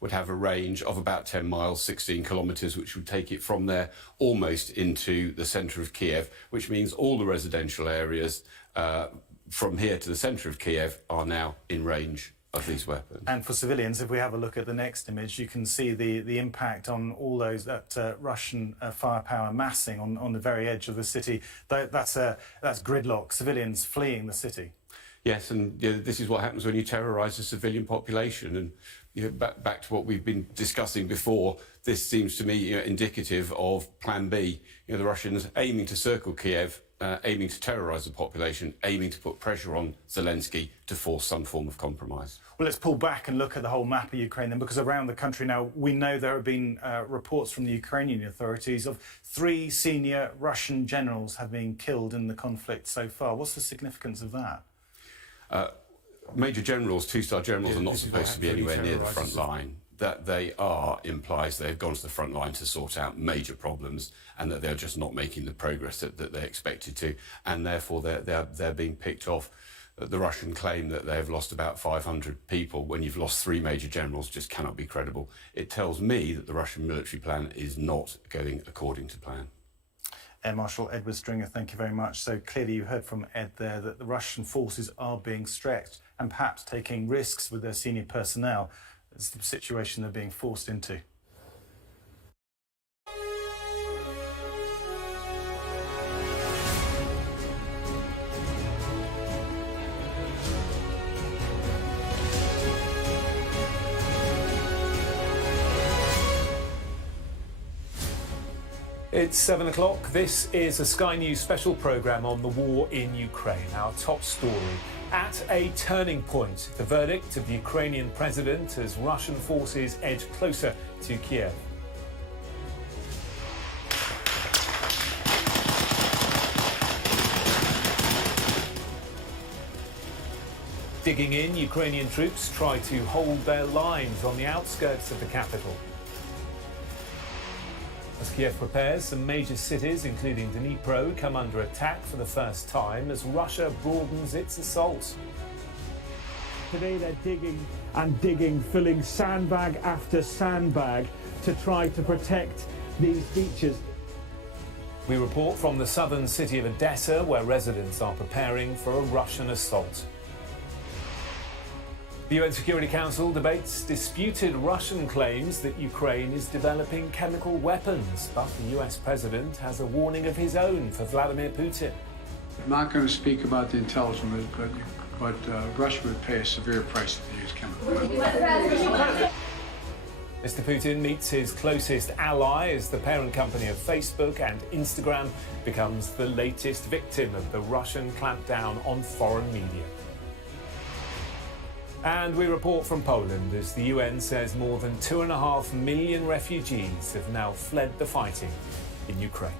would have a range of about 10 miles, 16 kilometres, which would take it from there almost into the centre of Kiev, which means all the residential areas from here to the centre of Kiev are now in range of these weapons. And for civilians, if we have a look at the next image, you can see the impact on all those Russian firepower massing on the very edge of the city. That's gridlock, civilians fleeing the city. Yes, and this is what happens when you terrorise a civilian population. And back to what we've been discussing before, this seems to me indicative of Plan B. The Russians aiming to circle Kiev, aiming to terrorise the population, aiming to put pressure on Zelensky to force some form of compromise. Well, let's pull back and look at the whole map of Ukraine then, because around the country now, we know there have been reports from the Ukrainian authorities of 3 senior Russian generals have been killed in the conflict so far. What's the significance of that? Major generals, 2-star generals, are not supposed to be anywhere near the front line. That they are implies they've gone to the front line to sort out major problems and that they're just not making the progress that they expected to, and therefore they're being picked off. The Russian claim that they've lost about 500 people when you've lost 3 major generals just cannot be credible. It tells me that the Russian military plan is not going according to plan. Air Marshal Edward Stringer, thank you very much. So clearly you heard from Ed there that the Russian forces are being stretched and perhaps taking risks with their senior personnel. It's the situation they're being forced into. It's 7 o'clock. This is a Sky News special programme on the war in Ukraine. Our top story. At a turning point, the verdict of the Ukrainian president as Russian forces edge closer to Kiev. Digging in, Ukrainian troops try to hold their lines on the outskirts of the capital. As Kiev prepares, some major cities, including Dnipro, come under attack for the first time as Russia broadens its assault. Today they're digging and digging, filling sandbag after sandbag to try to protect these beaches. We report from the southern city of Odessa, where residents are preparing for a Russian assault. The UN Security Council debates disputed Russian claims that Ukraine is developing chemical weapons, but the US president has a warning of his own for Vladimir Putin. I'm not going to speak about the intelligence, but Russia would pay a severe price if they use chemical weapons. Mr. Putin meets his closest ally as the parent company of Facebook and Instagram becomes the latest victim of the Russian clampdown on foreign media. And we report from Poland as the UN says more than 2.5 million refugees have now fled the fighting in Ukraine.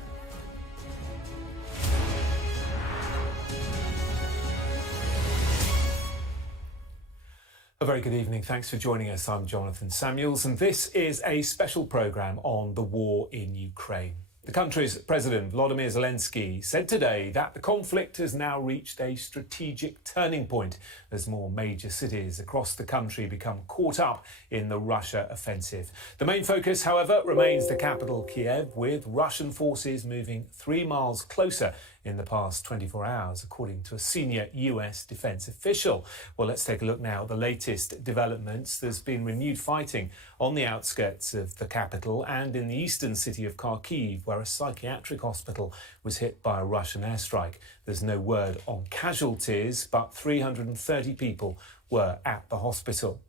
A very good evening. Thanks for joining us. I'm Jonathan Samuels, and this is a special programme on the war in Ukraine. The country's President Volodymyr Zelensky said today that the conflict has now reached a strategic turning point as more major cities across the country become caught up in the Russia offensive. The main focus, however, remains the capital, Kiev, with Russian forces moving 3 miles closer in the past 24 hours, according to a senior US defence official. Well, let's take a look now at the latest developments. There's been renewed fighting on the outskirts of the capital and in the eastern city of Kharkiv, where a psychiatric hospital was hit by a Russian airstrike. There's no word on casualties, but 330 people were at the hospital.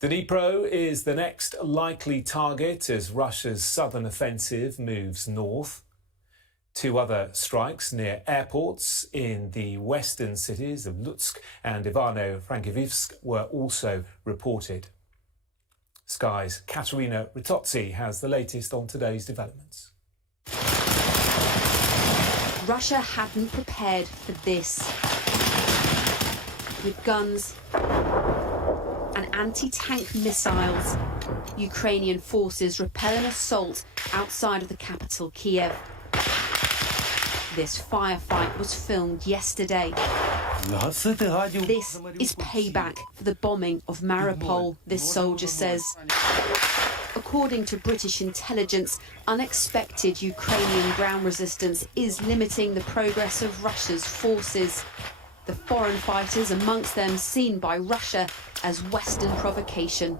Dnipro is the next likely target as Russia's southern offensive moves north. 2 other strikes near airports in the western cities of Lutsk and Ivano-Frankivsk were also reported. Sky's Katerina Ritozzi has the latest on today's developments. Russia hadn't prepared for this. With guns and anti-tank missiles, Ukrainian forces repel an assault outside of the capital, Kiev. This firefight was filmed yesterday. This is payback for the bombing of Mariupol, this soldier says. According to British intelligence, unexpected Ukrainian ground resistance is limiting the progress of Russia's forces. The foreign fighters amongst them seen by Russia as Western provocation.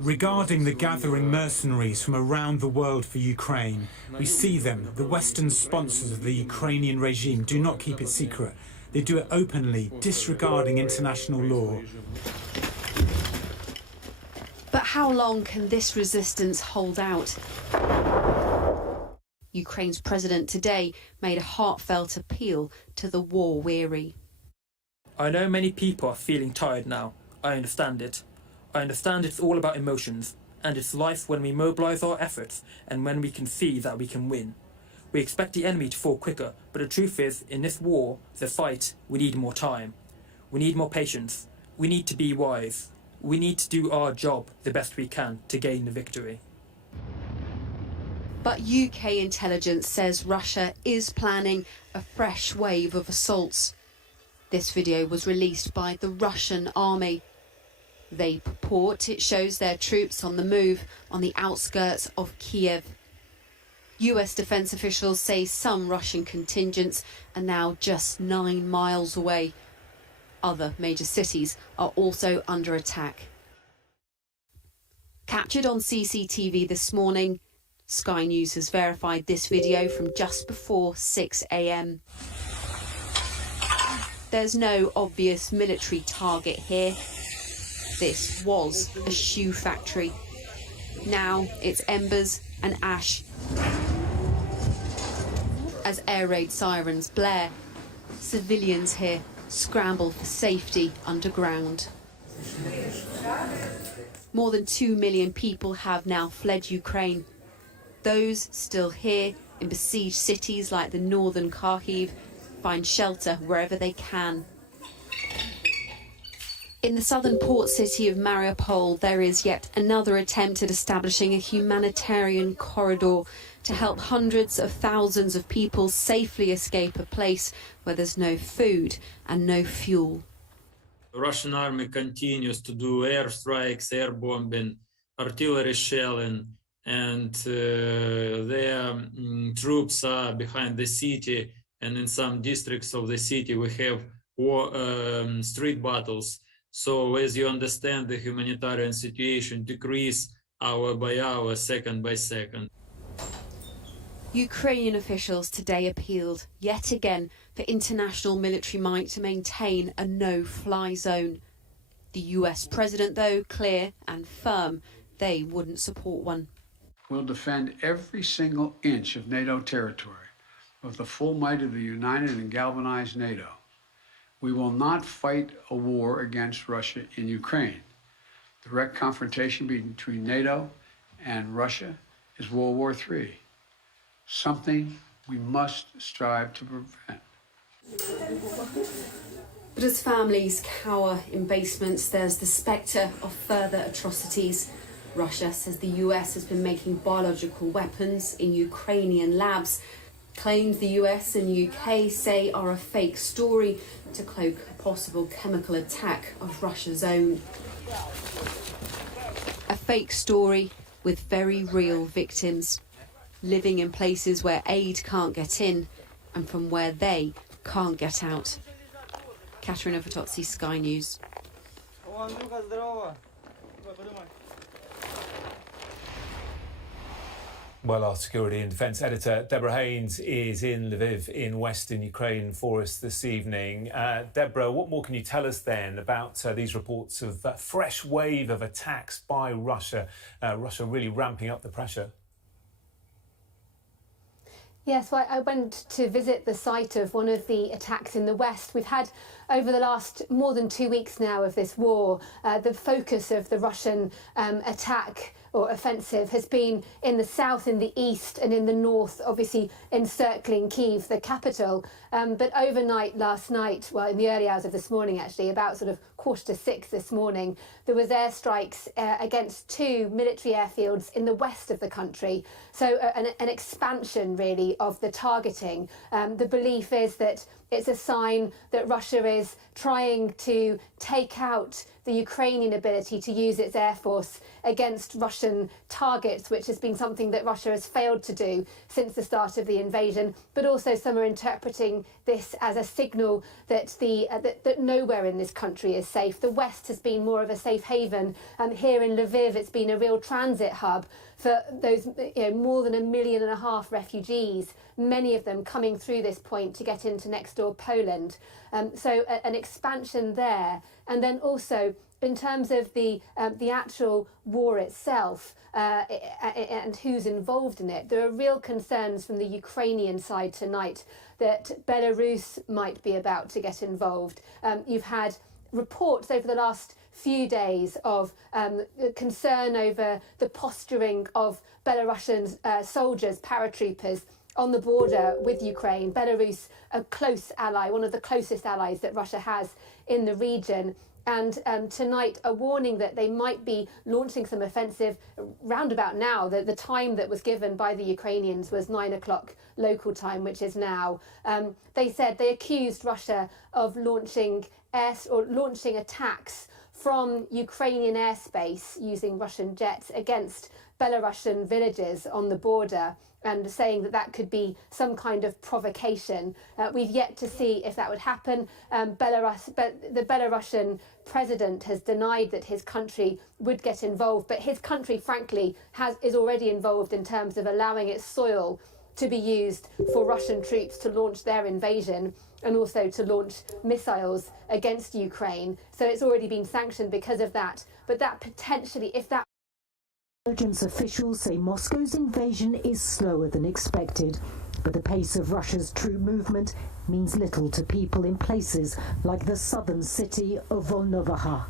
Regarding the gathering mercenaries from around the world for Ukraine, we see them, the Western sponsors of the Ukrainian regime, do not keep it secret. They do it openly, disregarding international law. But how long can this resistance hold out? Ukraine's president today made a heartfelt appeal to the war-weary. I know many people are feeling tired now. I understand it. I understand it's all about emotions, and it's life when we mobilise our efforts and when we can see that we can win. We expect the enemy to fall quicker, but the truth is, in this war, the fight, we need more time. We need more patience. We need to be wise. We need to do our job the best we can to gain the victory. But UK intelligence says Russia is planning a fresh wave of assaults. This video was released by the Russian army. They purport it shows their troops on the move on the outskirts of Kiev. US defence officials say some Russian contingents are now just 9 miles away. Other major cities are also under attack. Captured on CCTV this morning, Sky News has verified this video from just before 6 a.m. There's no obvious military target here. This was a shoe factory. Now it's embers and ash. As air raid sirens blare, civilians here scramble for safety underground. More than 2 million people have now fled Ukraine. Those still here in besieged cities like the northern Kharkiv find shelter wherever they can. In the southern port city of Mariupol, there is yet another attempt at establishing a humanitarian corridor to help hundreds of thousands of people safely escape a place where there's no food and no fuel. The Russian army continues to do airstrikes, air bombing, artillery shelling, and their troops are behind the city, and in some districts of the city we have street battles. So as you understand, the humanitarian situation decreases hour by hour, second by second. Ukrainian officials today appealed yet again for international military might to maintain a no-fly zone. The US president, though, clear and firm they wouldn't support one. We'll defend every single inch of NATO territory with the full might of the united and galvanized NATO. We will not fight a war against Russia in Ukraine. Direct confrontation between NATO and Russia is World War III, something we must strive to prevent. But as families cower in basements, there's the spectre of further atrocities. Russia says the US has been making biological weapons in Ukrainian labs, claims the US and UK say are a fake story to cloak a possible chemical attack of Russia's own. A fake story with very real victims, living in places where aid can't get in and from where they can't get out. Katerina Vitozzi, Sky News. Well, our security and defence editor, Deborah Haynes, is in Lviv in western Ukraine for us this evening. Deborah, what more can you tell us then about these reports of a fresh wave of attacks by Russia, Russia really ramping up the pressure? Yes, well, I went to visit the site of one of the attacks in the west. We've had over the last more than 2 weeks now of this war, the focus of the Russian attack or offensive has been in the south, in the east and in the north, obviously encircling Kyiv, the capital. But overnight last night, well, in the early hours of this morning actually, about sort of 5:45 this morning, there was airstrikes against 2 military airfields in the west of the country. So an expansion really of the targeting. The belief is that it's a sign that Russia is trying to take out the Ukrainian ability to use its air force against Russian targets, which has been something that Russia has failed to do since the start of the invasion. But also some are interpreting this as a signal that that nowhere in this country is safe. The West has been more of a safe haven. Here in Lviv, it's been a real transit hub for those more than 1.5 million refugees, many of them coming through this point to get into next door Poland. So an expansion there. And then also in terms of the actual war itself and who's involved in it, there are real concerns from the Ukrainian side tonight that Belarus might be about to get involved. You've had reports over the last few days of concern over the posturing of Belarusian soldiers, paratroopers, on the border with Ukraine. Belarus, a close ally, one of the closest allies that Russia has in the region. And tonight, a warning that they might be launching some offensive round about now. The time that was given by the Ukrainians was 9 o'clock local time, which is now. They accused Russia of launching attacks from Ukrainian airspace using Russian jets against Belarusian villages on the border, and saying that that could be some kind of provocation. We've yet to see if that would happen. The Belarusian president has denied that his country would get involved, but his country, frankly, is already involved in terms of allowing its soil to be used for Russian troops to launch their invasion and also to launch missiles against Ukraine. So it's already been sanctioned because of that. But that potentially, if that... Intelligence officials say Moscow's invasion is slower than expected, but the pace of Russia's troop movement means little to people in places like the southern city of Volnovakha.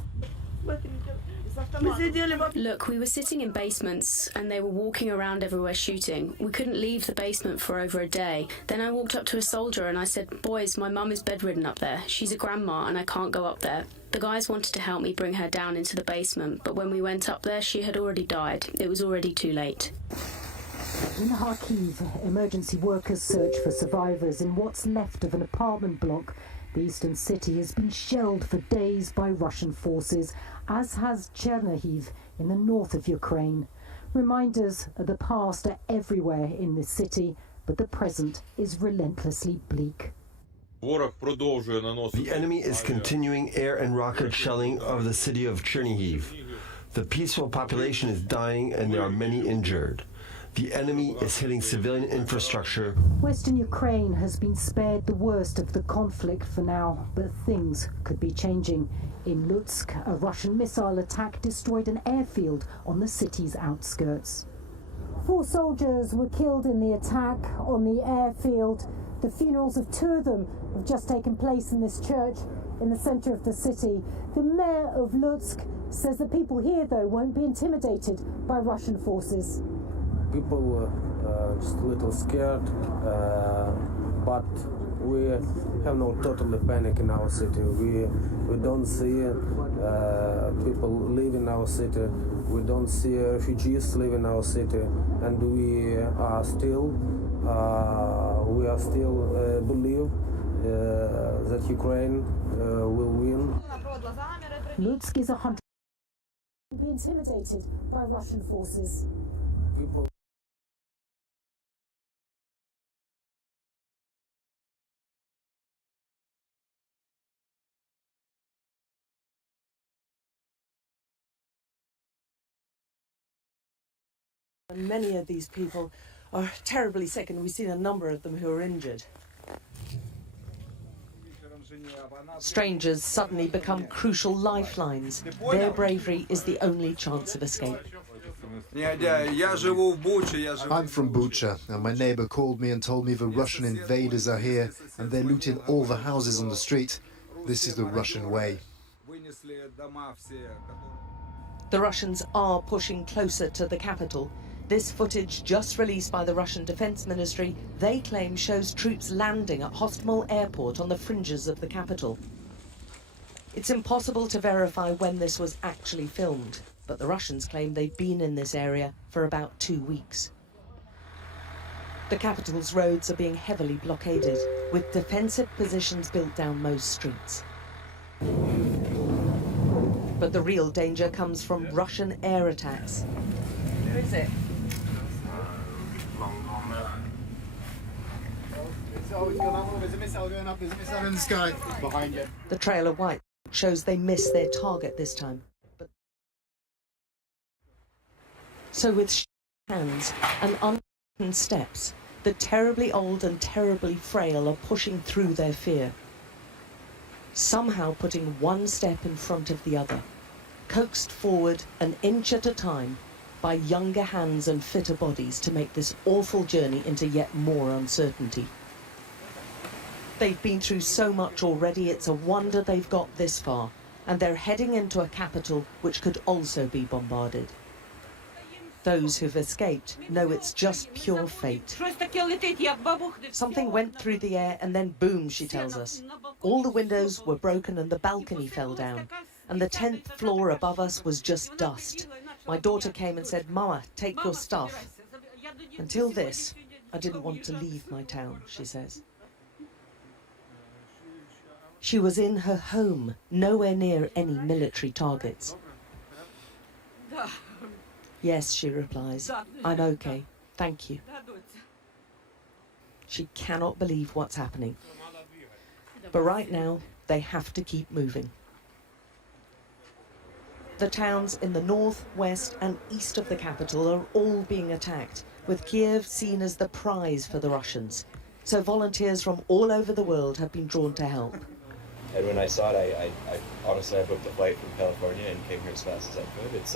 Look, we were sitting in basements and they were walking around everywhere shooting. We couldn't leave the basement for over a day. Then I walked up to a soldier and I said, "Boys, my mum is bedridden up there. She's a grandma and I can't go up there." The guys wanted to help me bring her down into the basement, but when we went up there, she had already died. It was already too late. In Kharkiv, emergency workers search for survivors in what's left of an apartment block. The eastern city has been shelled for days by Russian forces, as has Chernihiv in the north of Ukraine. Reminders of the past are everywhere in this city, but the present is relentlessly bleak. The enemy is continuing air and rocket shelling of the city of Chernihiv. The peaceful population is dying and there are many injured. The enemy is hitting civilian infrastructure. Western Ukraine has been spared the worst of the conflict for now, but things could be changing. In Lutsk, a Russian missile attack destroyed an airfield on the city's outskirts. 4 soldiers were killed in the attack on the airfield. The funerals of 2 of them have just taken place in this church in the centre of the city. The mayor of Lutsk says the people here, though, won't be intimidated by Russian forces. People were just a little scared, but we have no total panic in our city. We don't see people leave in our city. We don't see refugees live in our city, and we are still believe that Ukraine will win. Lutsk is 100 be intimidated by Russian forces. People Many of these people are terribly sick, and we've seen a number of them who are injured. Strangers suddenly become crucial lifelines. Their bravery is the only chance of escape. I'm from Bucha, and my neighbor called me and told me the Russian invaders are here and they're looting all the houses on the street. This is the Russian way. The Russians are pushing closer to the capital. This footage, just released by the Russian Defense Ministry, they claim shows troops landing at Hostomel Airport on the fringes of the capital. It's impossible to verify when this was actually filmed, but the Russians claim they've been in this area for about 2 weeks. The capital's roads are being heavily blockaded, with defensive positions built down most streets. But the real danger comes from Russian air attacks. Where is it? There's a missile going up, there's a missile in the sky. Behind you. The trail of white shows they missed their target this time. So with hands and uncertain steps, the terribly old and terribly frail are pushing through their fear. Somehow putting one step in front of the other, coaxed forward an inch at a time by younger hands and fitter bodies to make this awful journey into yet more uncertainty. They've been through so much already, it's a wonder they've got this far, and they're heading into a capital which could also be bombarded. Those who've escaped know it's just pure fate. Something went through the air and then boom, she tells us. All the windows were broken and the balcony fell down. And the 10th floor above us was just dust. My daughter came and said, "Mama, take your stuff." Until this, I didn't want to leave my town, she says. She was in her home, nowhere near any military targets. "Yes," she replies, "I'm okay, thank you." She cannot believe what's happening. But right now, they have to keep moving. The towns in the north, west and east of the capital are all being attacked, with Kiev seen as the prize for the Russians. So volunteers from all over the world have been drawn to help. And when I saw it, I honestly, I booked a flight from California and came here as fast as I could. It's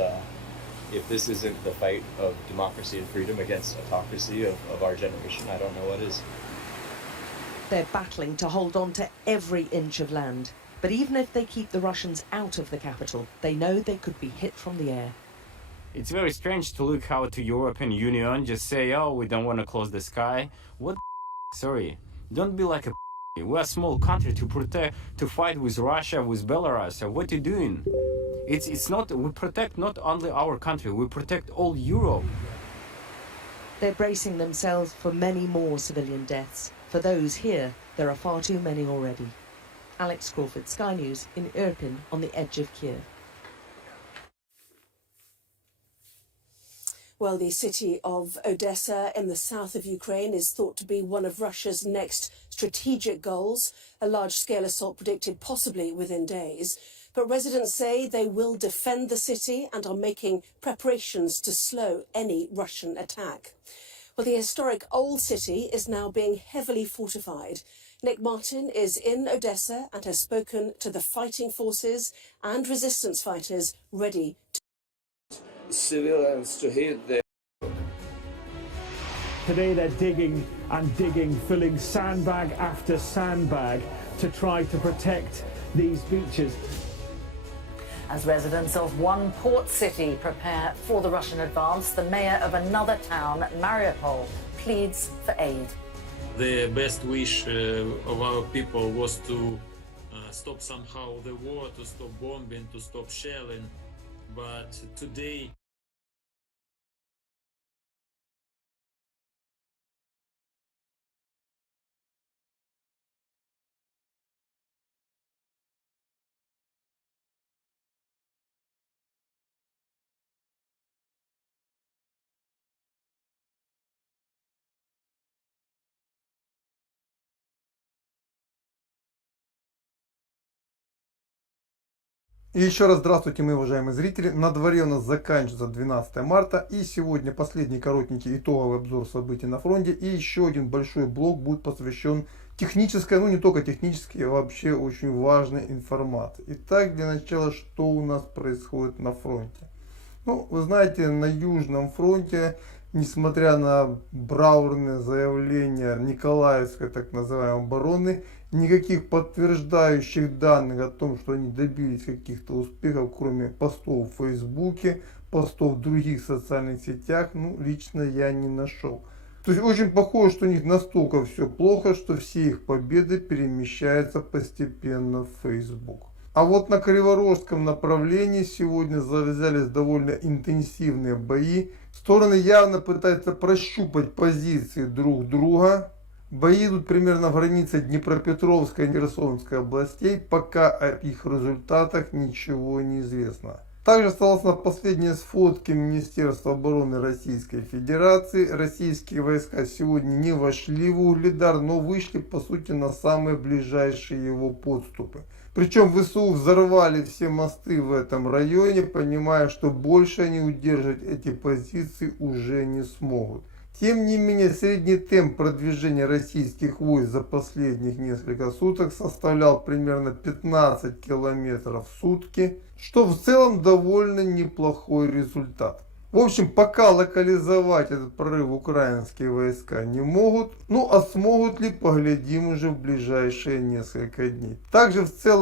if this isn't the fight of democracy and freedom against autocracy of our generation, I don't know what is. They're battling to hold on to every inch of land. But even if they keep the Russians out of the capital, they know they could be hit from the air. It's very strange to look how the European Union just say, "Oh, we don't want to close the sky." What the sorry, don't be like a we're a small country to fight with Russia, with Belarus. What are you doing? It's not, we protect not only our country, we protect all Europe. They're bracing themselves for many more civilian deaths. For those here, there are far too many already. Alex Crawford, Sky News, in Irpin, on the edge of Kiev. Well, the city of Odessa in the south of Ukraine is thought to be one of Russia's next strategic goals, a large-scale assault predicted possibly within days. But residents say they will defend the city and are making preparations to slow any Russian attack. Well, the historic old city is now being heavily fortified. Nick Martin is in Odessa and has spoken to the fighting forces and resistance fighters ready to civilians to hit the. Today they're digging and digging, filling sandbag after sandbag to try to protect these beaches. As residents of one port city prepare for the Russian advance, the mayor of another town, Mariupol, pleads for aid. The best wish of our people was to stop somehow the war, to stop bombing, to stop shelling. But today, И еще раз здравствуйте, мои уважаемые зрители. На дворе у нас заканчивается 12 марта. И сегодня последний коротенький итоговый обзор событий на фронте. И еще один большой блок будет посвящен технической, ну не только технической, а вообще очень важной информации. Итак, для начала, что у нас происходит на фронте. Ну, вы знаете, на Южном фронте несмотря на бравурные заявления Николаевской так называемой обороны, никаких подтверждающих данных о том, что они добились каких-то успехов, кроме постов в Фейсбуке, постов в других социальных сетях, лично я не нашел. То есть очень похоже, что у них настолько все плохо, что все их победы перемещаются постепенно в Facebook. А вот на Криворожском направлении сегодня завязались довольно интенсивные бои. Стороны явно пытаются прощупать позиции друг друга. Бои идут примерно в границе Днепропетровской и Херсонской областей, пока о их результатах ничего не известно. Также, согласно последней сфотке Министерства обороны Российской Федерации, российские войска сегодня не вошли в Угледар, но вышли по сути на самые ближайшие его подступы. Причем ВСУ взорвали все мосты в этом районе, понимая, что больше они удерживать эти позиции уже не смогут. Тем не менее, средний темп продвижения российских войск за последних несколько суток составлял примерно 15 километров в сутки, что в целом довольно неплохой результат. В общем, пока локализовать этот прорыв украинские войска не могут, а смогут ли, поглядим уже в ближайшие несколько дней. Также в целом